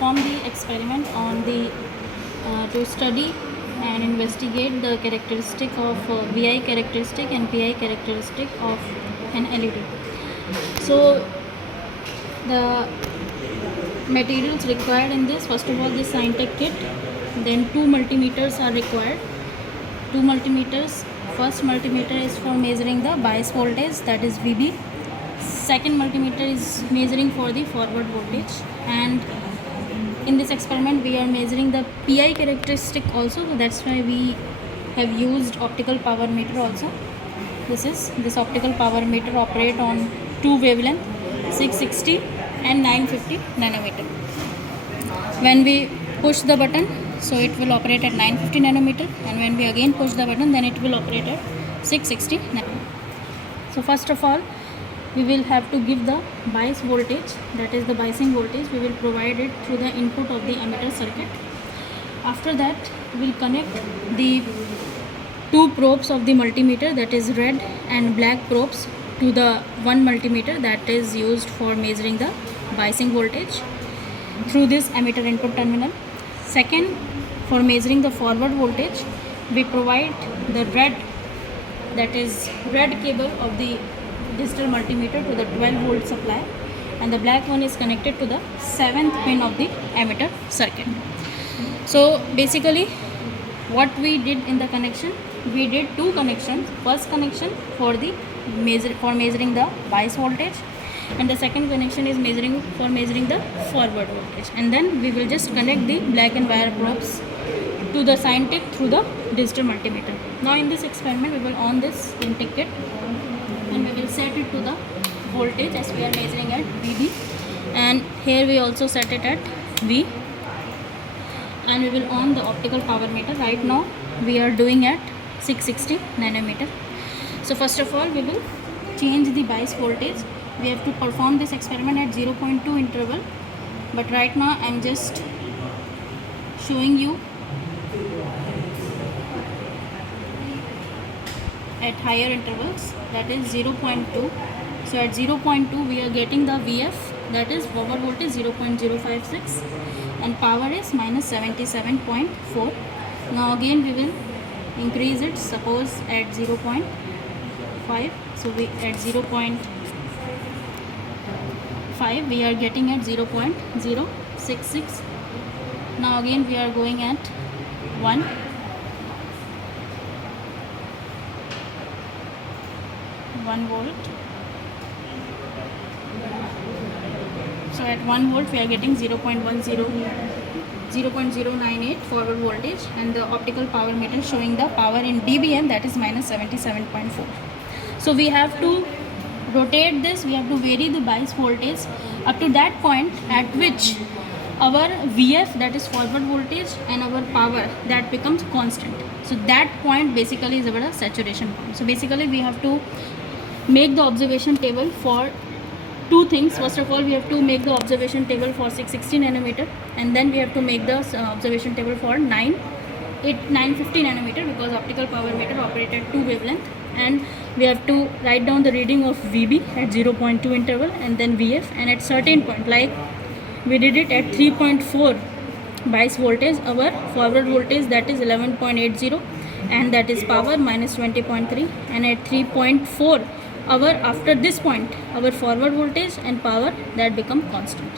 perform the experiment on the to study and investigate the characteristic of VI characteristic and PI characteristic of an LED. So the materials required in this, first of all, this Scientech kit, then 2 multimeters are required. 2 multimeters. First multimeter is for measuring the bias voltage, that is VB. Second multimeter is measuring for the forward voltage, and in this experiment we are measuring the PI characteristic also, so that's why we have used optical power meter also. This optical power meter operate on 2 wavelength, 660 and 950 nanometer. When we push the button, so it will operate at 950 nanometer, and when we again push the button, then it will operate at 660 nanometer. So first of all, we will have to give the bias voltage, that is the biasing voltage. We will provide it through the input of the emitter circuit. After that, we will connect the 2 probes of the multimeter, that is red and black probes, to the 1 multimeter that is used for measuring the biasing voltage through this emitter input terminal. Second, for measuring the forward voltage, we provide the red, that is red cable of the digital multimeter to the 12 volt supply, and the black one is connected to the 7th pin of the emitter circuit. So basically what we did in the connection, we did 2 connections. First connection for the measuring the bias voltage, and the second connection is for measuring the forward voltage, and then we will just connect the black and wire probes to the Scientech through the digital multimeter. Now in this experiment, we will on this intake kit and we will set it to the voltage as we are measuring at VB, and here we also set it at V, and we will on the optical power meter. Right now we are doing at 660 nanometer. So first of all, we will change the bias voltage. We have to perform this experiment at 0.2 interval, but right now I am just showing you at higher intervals, that is 0.2. So at 0.2 we are getting the VF, that is forward voltage 0.056, and power is minus 77.4. Now again we will increase it, suppose at 0.5. So we at 0.5 we are getting at 0.066. Now again we are going at 1. Volt. So at 1 volt we are getting 0.098 forward voltage, and the optical power meter showing the power in dBm, that is minus 77.4. So we have to rotate this, we have to vary the bias voltage up to that point at which our VF, that is forward voltage, and our power, that becomes constant. So that point basically is our saturation point. So basically we have to make the observation table for 2 things. First of all, we have to make the observation table for 660 nanometer, and then we have to make the observation table for 950 nanometer, because optical power meter operated 2 wavelength, and we have to write down the reading of VB at 0.2 interval, and then VF, and at certain point, like we did it at 3.4 bias voltage, our forward voltage, that is 11.80, and that is power minus 20.3, and at 3.4 our, after this point, our forward voltage and power, that become constant.